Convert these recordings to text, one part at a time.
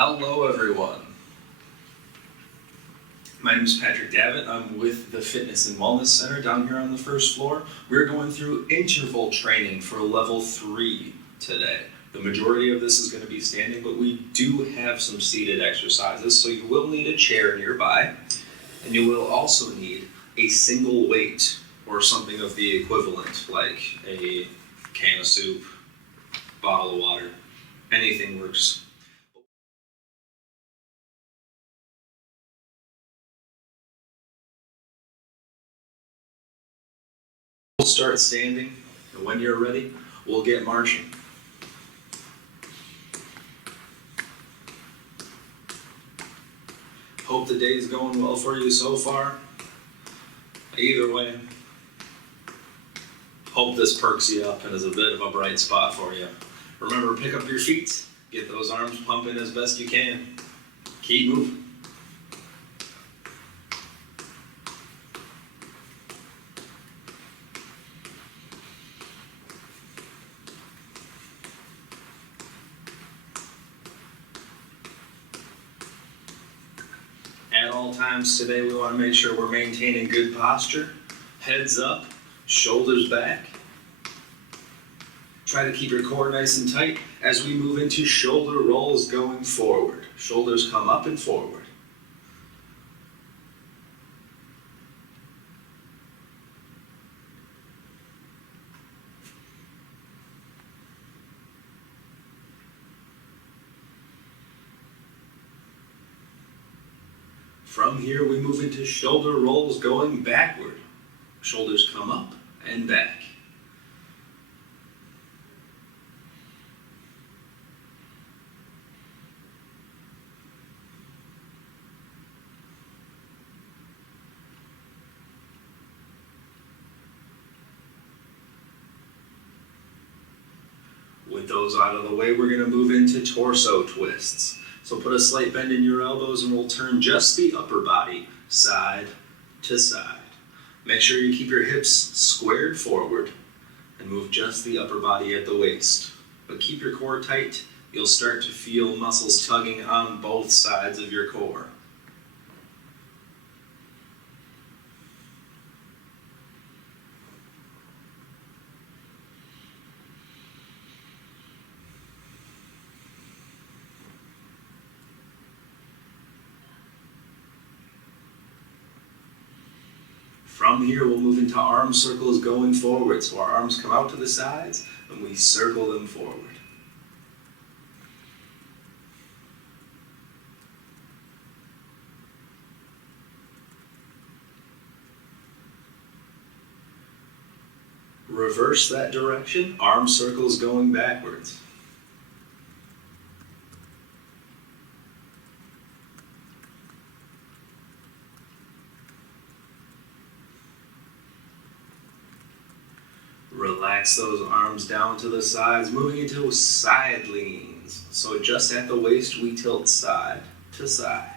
Hello everyone. My name is Patrick Davitt. I'm with the Fitness and Wellness Center down here on the first floor. We're going through interval training for level 3 today. The majority of this is going to be standing, but we do have some seated exercises, so you will need a chair nearby, and you will also need a single weight or something of the equivalent, like a can of soup, bottle of water, anything works. We'll start standing, and when you're ready, we'll get marching. Hope the day's going well for you so far. Either way, hope this perks you up and is a bit of a bright spot for you. Remember, pick up your feet, get those arms pumping as best you can. Keep moving. At all times today, we want to make sure we're maintaining good posture. Heads up, shoulders back. Try to keep your core nice and tight as we move into shoulder rolls going forward. Shoulders come up and forward. From here, we move into shoulder rolls going backward. Shoulders come up and back. With those out of the way, we're going to move into torso twists. So put a slight bend in your elbows and we'll turn just the upper body side to side. Make sure you keep your hips squared forward and move just the upper body at the waist. But keep your core tight. You'll start to feel muscles tugging on both sides of your core. From here, we'll move into arm circles going forward. So our arms come out to the sides and we circle them forward. Reverse that direction, arm circles going backwards. Relax those arms down to the sides, moving into side leans. So just at the waist, we tilt side to side.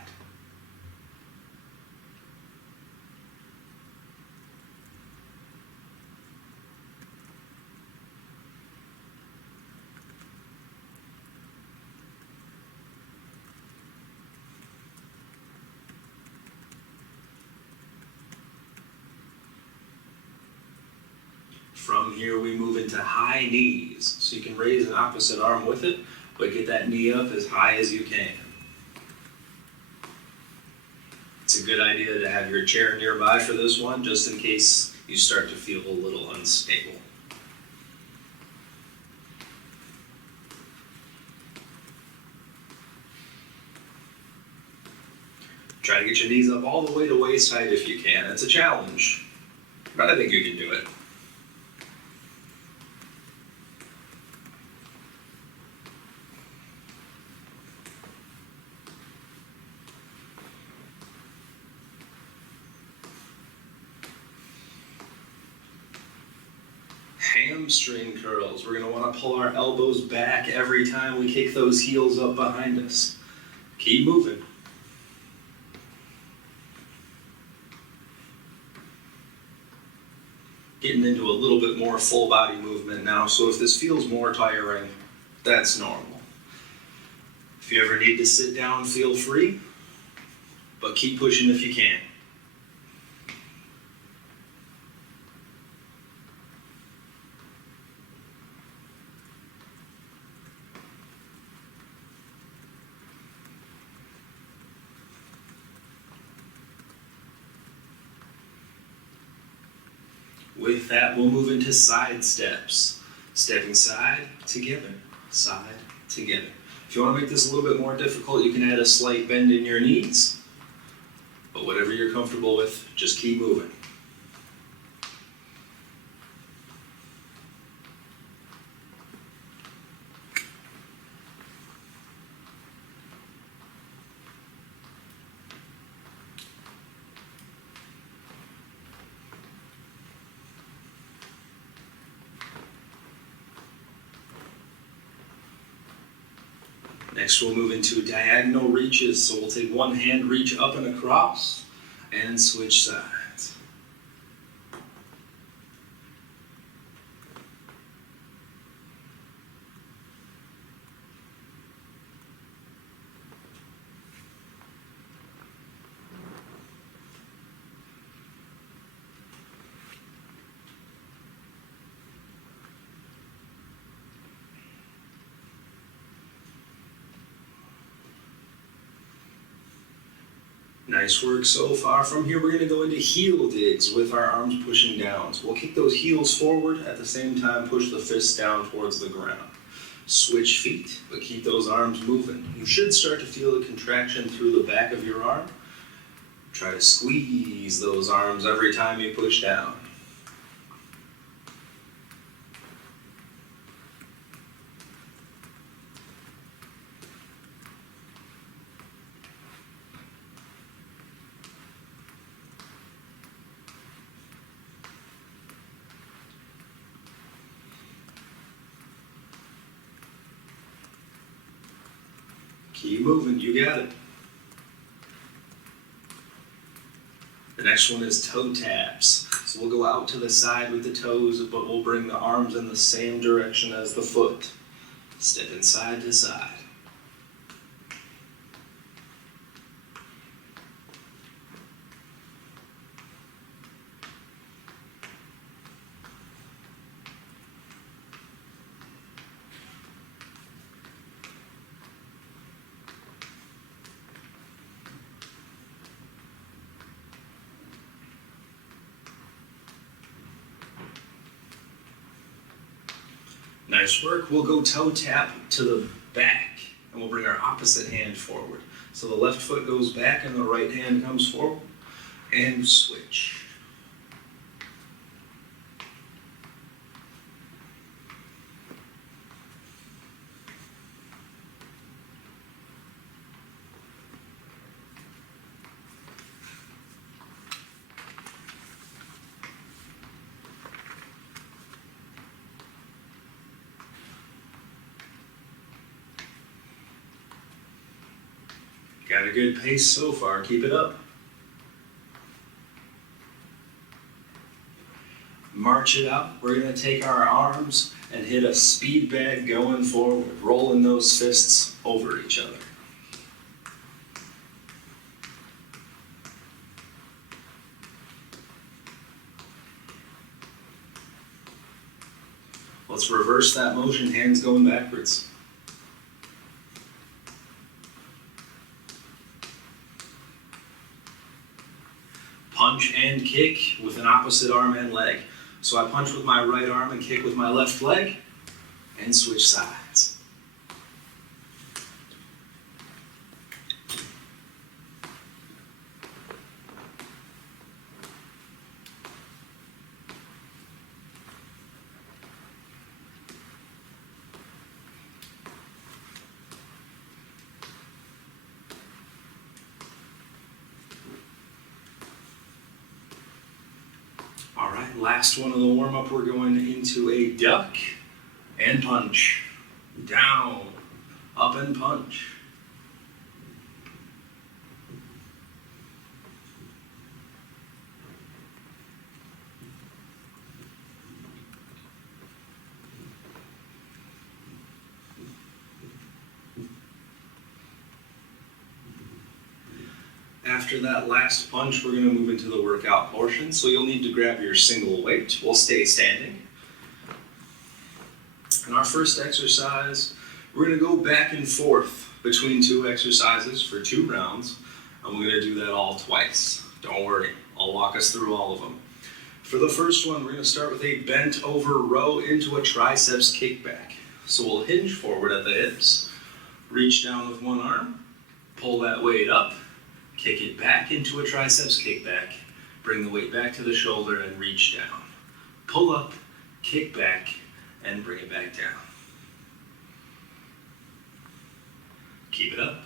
From here, we move into high knees. So you can raise an opposite arm with it, but get that knee up as high as you can. It's a good idea to have your chair nearby for this one, just in case you start to feel a little unstable. Try to get your knees up all the way to waist height if you can. It's a challenge, but I think you can do it. Hamstring curls. We're going to want to pull our elbows back every time we kick those heels up behind us. Keep moving. Getting into a little bit more full body movement now, so if this feels more tiring, that's normal. If you ever need to sit down, feel free, but keep pushing if you can. With that, we'll move into side steps. Stepping side, together, side, together. If you want to make this a little bit more difficult, you can add a slight bend in your knees. But whatever you're comfortable with, just keep moving. Next, we'll move into diagonal reaches. So we'll take one hand, reach up and across, and switch sides. Nice work so far. From here, we're going to go into heel digs with our arms pushing down. So we'll kick those heels forward, at the same time push the fists down towards the ground. Switch feet, but keep those arms moving. You should start to feel a contraction through the back of your arm. Try to squeeze those arms every time you push down. Keep moving, you got it. The next one is toe taps. So we'll go out to the side with the toes, but we'll bring the arms in the same direction as the foot. Stepping side to side. Nice work. We'll go toe tap to the back, and we'll bring our opposite hand forward. So the left foot goes back and the right hand comes forward, and switch. Got a good pace so far, keep it up. March it up. We're going to take our arms and hit a speed bag going forward, rolling those fists over each other. Let's reverse that motion, hands going backwards. Punch and kick with an opposite arm and leg. So I punch with my right arm and kick with my left leg, and switch sides. All right, last one of the warm-up, we're going into a duck and punch. Down, up and punch. After that last punch, we're going to move into the workout portion. So you'll need to grab your single weight. We'll stay standing. In our first exercise, we're going to go back and forth between two exercises for 2 rounds. And we're going to do that all twice. Don't worry, I'll walk us through all of them. For the first one, we're going to start with a bent over row into a triceps kickback. So we'll hinge forward at the hips, reach down with one arm, pull that weight up, kick it back into a triceps kickback, bring the weight back to the shoulder and reach down. Pull up, kick back, and bring it back down. Keep it up.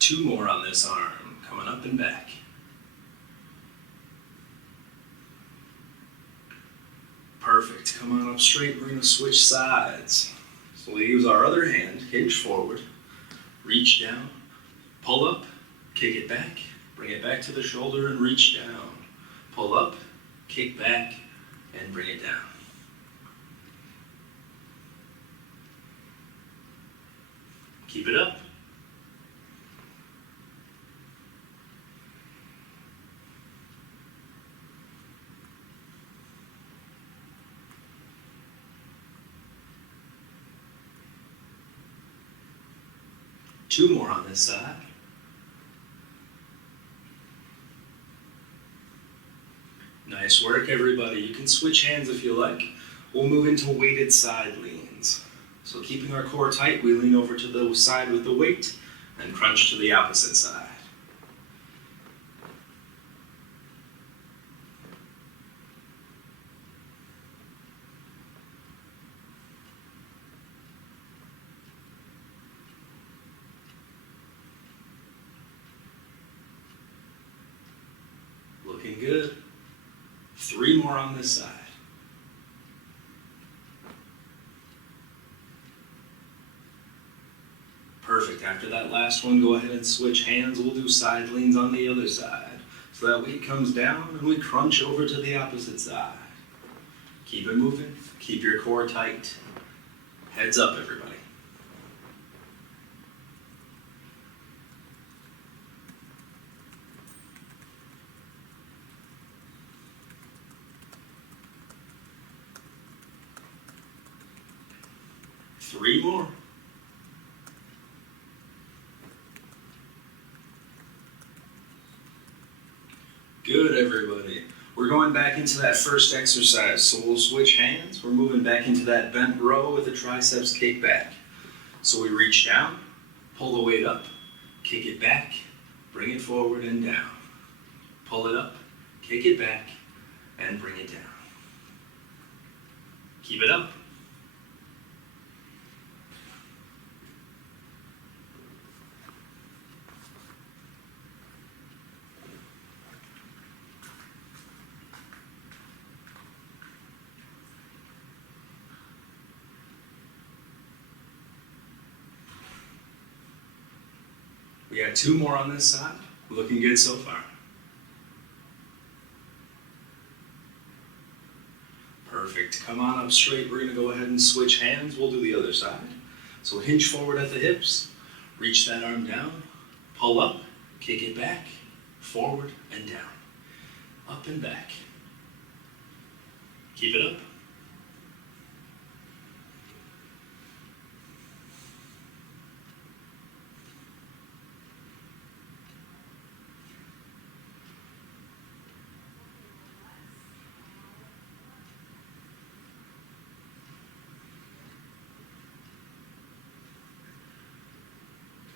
Two more on this arm, coming up and back. Perfect, come on up straight, we're gonna switch sides. So we'll use our other hand, hinge forward, reach down, pull up, kick it back, bring it back to the shoulder and reach down. Pull up, kick back, and bring it down. Keep it up. Two more on this side. Nice work, everybody. You can switch hands if you like. We'll move into weighted side leans. So keeping our core tight, we lean over to the side with the weight and crunch to the opposite side. Looking good. 3 more on this side. Perfect. After that last one, go ahead and switch hands. We'll do side leans on the other side. So that weight comes down and we crunch over to the opposite side. Keep it moving. Keep your core tight. Heads up, everybody. Three more. Good, everybody. We're going back into that first exercise, so we'll switch hands. We're moving back into that bent row with a triceps kick back. So we reach down, pull the weight up, kick it back, bring it forward and down. Pull it up, kick it back, and bring it down. Keep it up. We got 2 more on this side. Looking good so far. Perfect. Come on up straight. We're going to go ahead and switch hands. We'll do the other side. So hinge forward at the hips. Reach that arm down. Pull up. Kick it back. Forward and down. Up and back. Keep it up.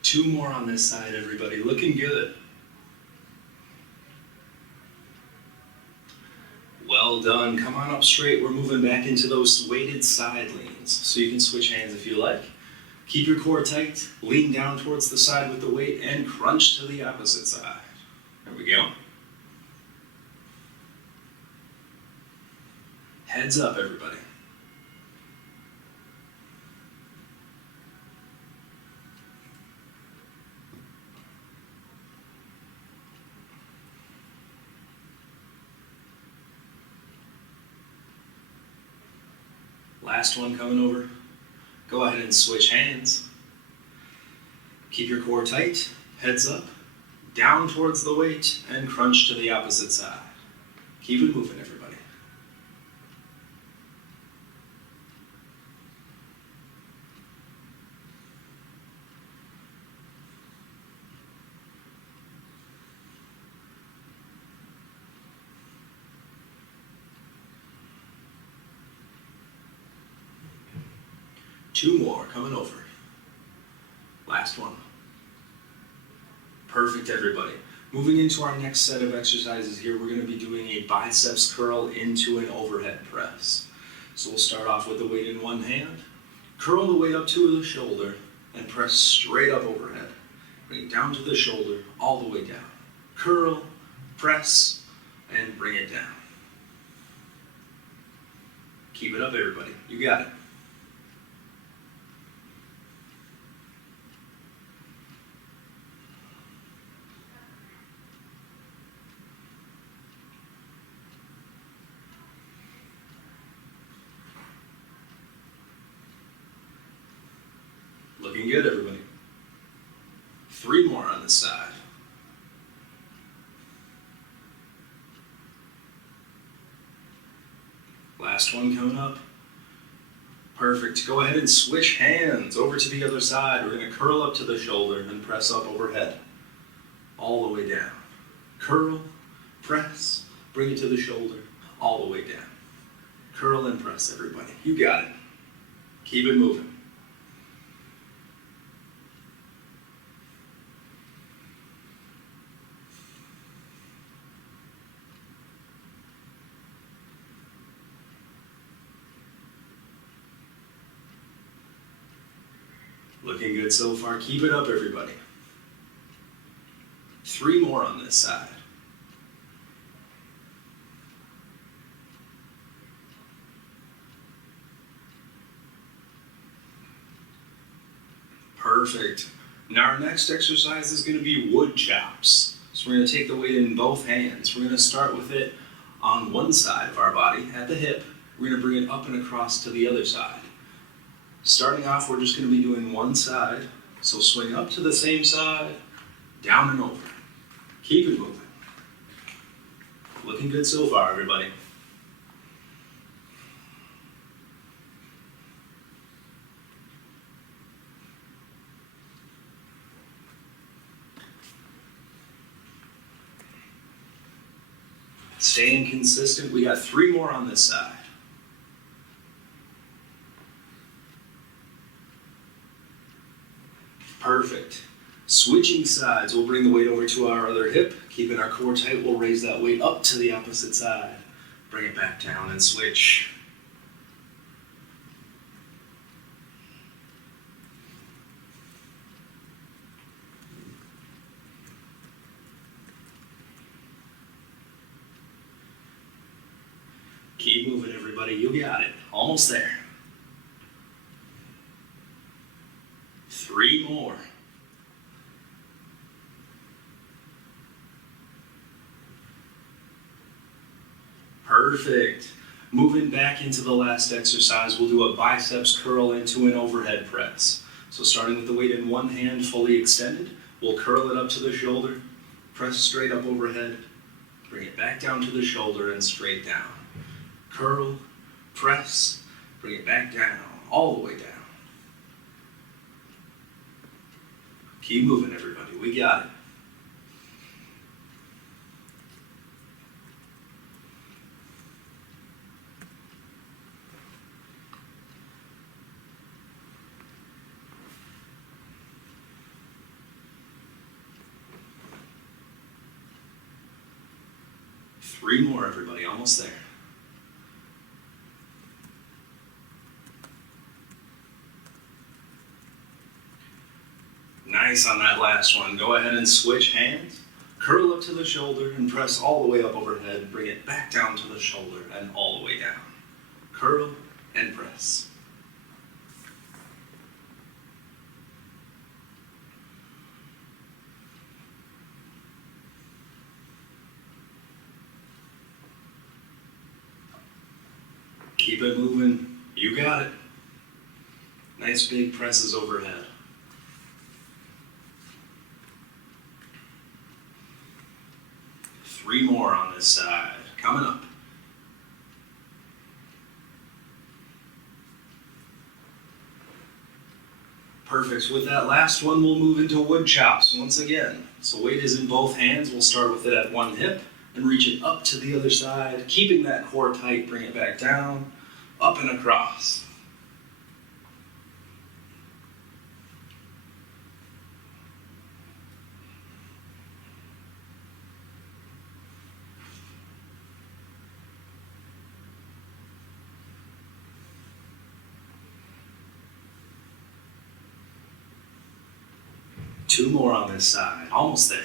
Two more on this side, everybody. Looking good. Well done. Come on up straight. We're moving back into those weighted side leans. So you can switch hands if you like. Keep your core tight. Lean down towards the side with the weight and crunch to the opposite side. There we go. Heads up, everybody. Last one coming over. Go ahead and switch hands. Keep your core tight, heads up, down towards the weight, and crunch to the opposite side. Keep it moving, everybody. Two more coming over. Last one. Perfect, everybody. Moving into our next set of exercises here, we're going to be doing a biceps curl into an overhead press. So we'll start off with the weight in one hand, curl the weight up to the shoulder, and press straight up overhead. Bring it down to the shoulder, all the way down. Curl, press, and bring it down. Keep it up, everybody. You got it. Looking good, everybody. Three more on this side. Last one coming up. Perfect. Go ahead and switch hands over to the other side. We're going to curl up to the shoulder and press up overhead. All the way down. Curl, press, bring it to the shoulder, all the way down. Curl and press, everybody. You got it. Keep it moving. Looking good so far. Keep it up, everybody. Three more on this side. Perfect. Now our next exercise is going to be wood chops. So we're going to take the weight in both hands. We're going to start with it on one side of our body, at the hip. We're going to bring it up and across to the other side. Starting off, we're just going to be doing one side. So swing up to the same side, down and over. Keep it moving. Looking good so far, everybody. Staying consistent. We got three more on this side. Perfect. Switching sides, we'll bring the weight over to our other hip. Keeping our core tight, we'll raise that weight up to the opposite side. Bring it back down and switch. Keep moving, everybody. You got it. Almost there. Three more. Perfect. Moving back into the last exercise, we'll do a biceps curl into an overhead press. So starting with the weight in one hand fully extended, we'll curl it up to the shoulder, press straight up overhead, bring it back down to the shoulder and straight down. Curl, press, bring it back down, all the way down. Keep moving, everybody. We got it. Three more, everybody. Almost there. Nice on that last one. Go ahead and switch hands. Curl up to the shoulder and press all the way up overhead. Bring it back down to the shoulder and all the way down. Curl and press. Keep it moving. You got it. Nice big presses overhead. Three more on this side. Coming up. Perfect. With that last one, we'll move into wood chops once again. So weight is in both hands. We'll start with it at one hip and reach it up to the other side, keeping that core tight. Bring it back down, up and across. Two more on this side, almost there.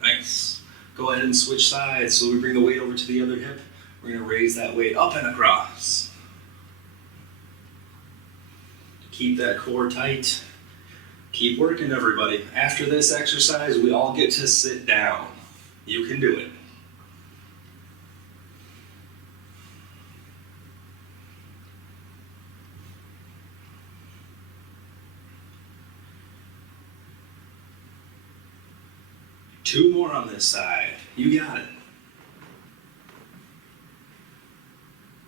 Nice. Go ahead and switch sides. So we bring the weight over to the other hip. We're gonna raise that weight up and across. Keep that core tight. Keep working, everybody. After this exercise, we all get to sit down. You can do it. Two more on this side. You got it.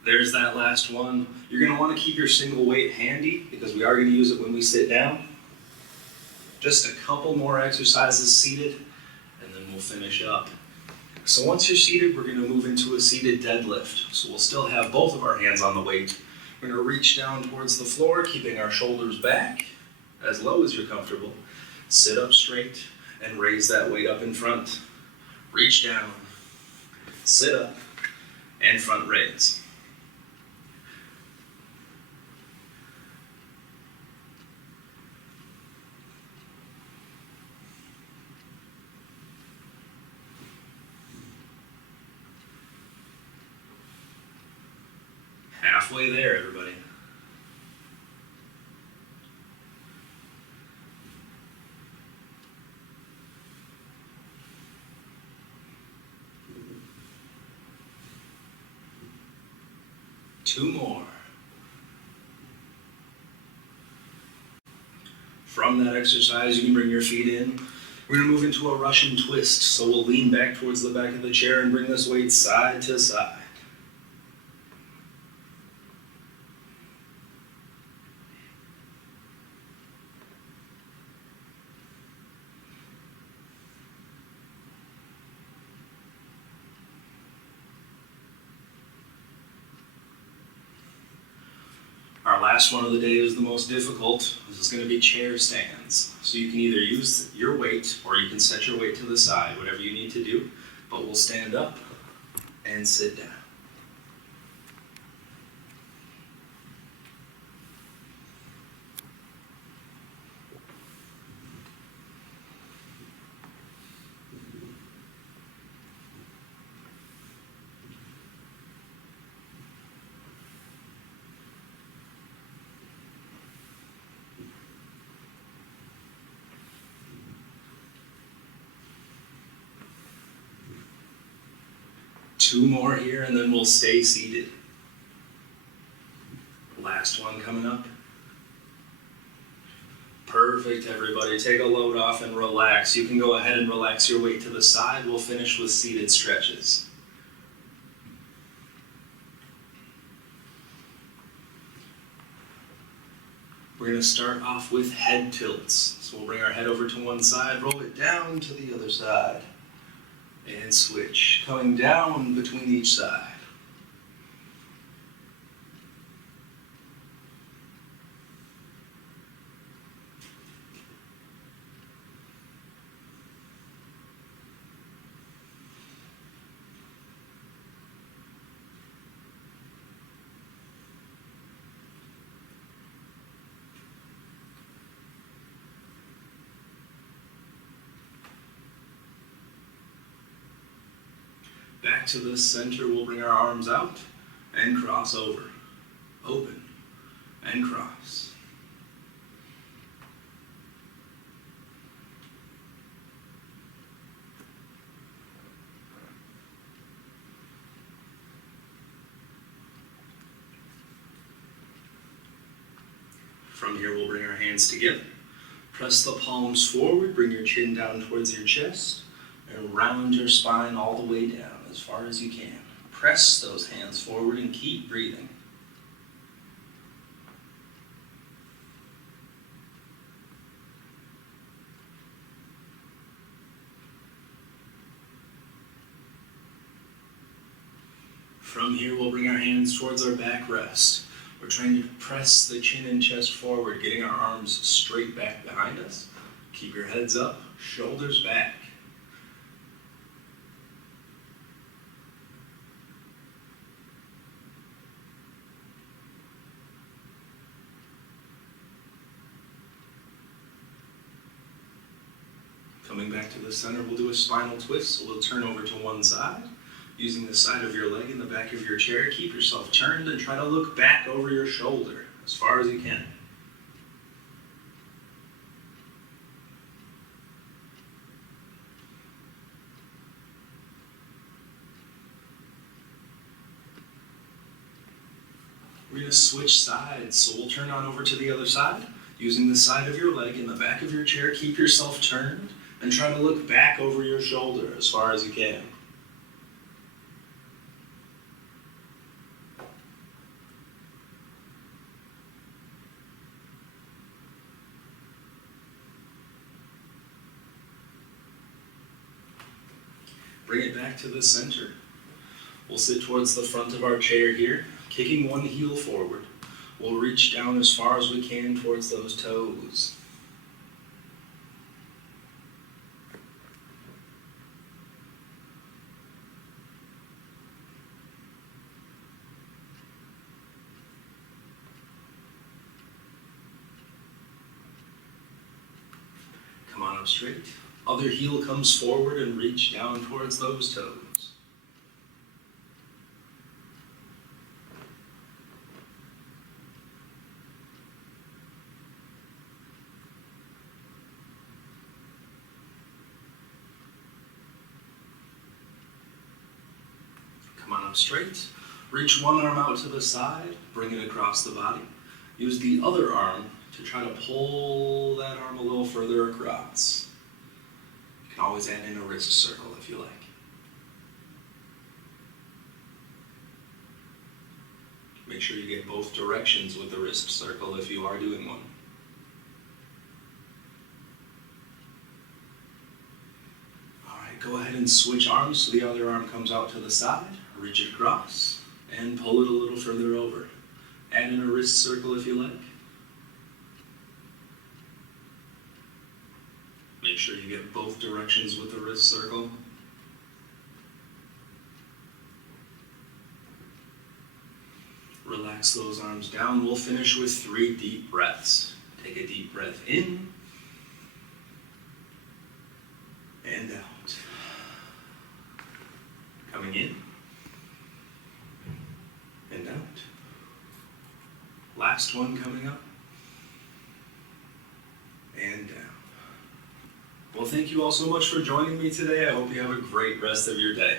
There's that last one. You're going to want to keep your single weight handy because we are going to use it when we sit down. Just a couple more exercises seated, and then we'll finish up. So once you're seated, we're going to move into a seated deadlift. So we'll still have both of our hands on the weight. We're going to reach down towards the floor, keeping our shoulders back as low as you're comfortable. Sit up straight and raise that weight up in front. Reach down, sit up, and front raise. Halfway there, everybody. Two more. From that exercise, you can bring your feet in. We're going to move into a Russian twist. So we'll lean back towards the back of the chair and bring this weight side to side. Our last one of the day is the most difficult. This is going to be chair stands. So you can either use your weight or you can set your weight to the side, whatever you need to do. But we'll stand up and sit down. Two more here and then we'll stay seated. Last one coming up. Perfect, everybody. Take a load off and relax. You can go ahead and relax your weight to the side. We'll finish with seated stretches. We're going to start off with head tilts. So we'll bring our head over to one side, roll it down to the other side. And switch, coming down between each side. Back to the center, we'll bring our arms out and cross over. Open and cross. From here, we'll bring our hands together. Press the palms forward, bring your chin down towards your chest, and round your spine all the way down as far as you can. Press those hands forward and keep breathing. From here, we'll bring our hands towards our back rest. We're trying to press the chin and chest forward, getting our arms straight back behind us. Keep your heads up, shoulders back. Coming back to the center, we'll do a spinal twist. So we'll turn over to one side. Using the side of your leg and the back of your chair, keep yourself turned and try to look back over your shoulder as far as you can. We're going to switch sides, so we'll turn on over to the other side. Using the side of your leg and the back of your chair, keep yourself turned and try to look back over your shoulder as far as you can. Bring it back to the center. We'll sit towards the front of our chair here, kicking one heel forward. We'll reach down as far as we can towards those toes. Come on up straight. Other heel comes forward and reach down towards those toes. Come on up straight. Reach one arm out to the side, bring it across the body. Use the other arm to try to pull that arm a little further across. You can always add in a wrist circle if you like. Make sure you get both directions with the wrist circle if you are doing one. All right, go ahead and switch arms so the other arm comes out to the side. Reach it across and pull it a little further over. Add in a wrist circle if you like. Make sure you get both directions with the wrist circle. Relax those arms down. We'll finish with 3 deep breaths. Take a deep breath in and out. Coming in and out. Last one coming up and down. Well, thank you all so much for joining me today. I hope you have a great rest of your day.